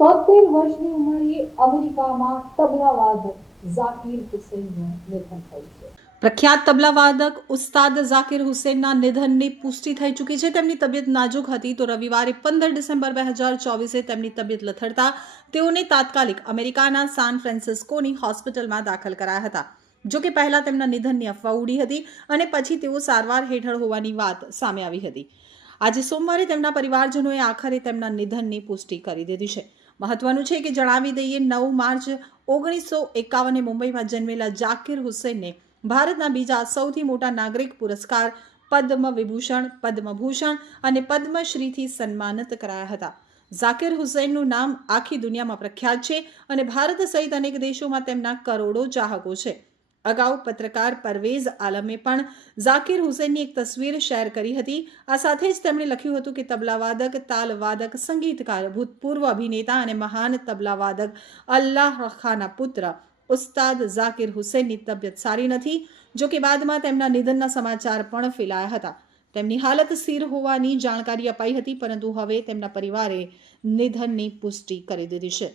તોતેર વર્ષની ઉંમરે અમેરિકામાં તબલાવાદક ઝાકીર હુસેનનું નિધન થયું છે પ્રખ્યાત તબલાવાદક ઉસ્તાદ ઝાકીર હુસેનના નિધનની પુષ્ટિ થઈ ચૂકી છે તેમની તબિયત નાજુક હતી તો રવિવારે પંદર ડિસેમ્બર બે હજાર ચોવીસે તેમની તબિયત લથડતા તેઓને તાત્કાલિક અમેરિકાના સાન ફ્રાન્સિસ્કોની હોસ્પિટલમાં દાખલ કરાયા હતા જો કે પહેલાં તેમના નિધનની અફવા ઉડી હતી અને પછી તેઓ સારવાર હેઠળ હોવાની વાત સામે આવી હતી આજે સોમવારે તેમના પરિવારજનોએ આખરે તેમના નિધનની પુષ્ટિ કરી દીધી છે મહત્વનું છે કે જણાવી દઈએ નવ માર્ચ ઓગણીસો એકાવને મુંબઈમાં જન્મેલા જાકીર હુસેનને ભારતના બીજા સૌથી મોટા નાગરિક પુરસ્કાર પદ્મ વિભૂષણ પદ્મભૂષણ અને પદ્મશ્રીથી સન્માનિત કરાયા હતા ઝાકિર હુસૈનનું નામ આખી દુનિયામાં પ્રખ્યાત છે અને ભારત સહિત અનેક દેશોમાં તેમના કરોડો ચાહકો છે અગાઉ પત્રકાર પરવેઝ આલમે પણ ઝાકિર હુસેનની એક તસવીર શેર કરી હતી આ સાથે જ તેમણે લખ્યું હતું કે તબલાવાદક તાલવાદક સંગીતકાર ભૂતપૂર્વ અભિનેતા અને મહાન તબલાવાદક અલ્લાહ ખાના પુત્ર ઉસ્તાદ ઝાકિર હુસેનની તબિયત સારી નથી જો કે બાદમાં તેમના નિધનના સમાચાર પણ ફેલાયા હતા તેમની હાલત સ્થિર હોવાની જાણકારી અપાઈ હતી પરંતુ હવે તેમના પરિવારે નિધનની પુષ્ટિ કરી દીધી છે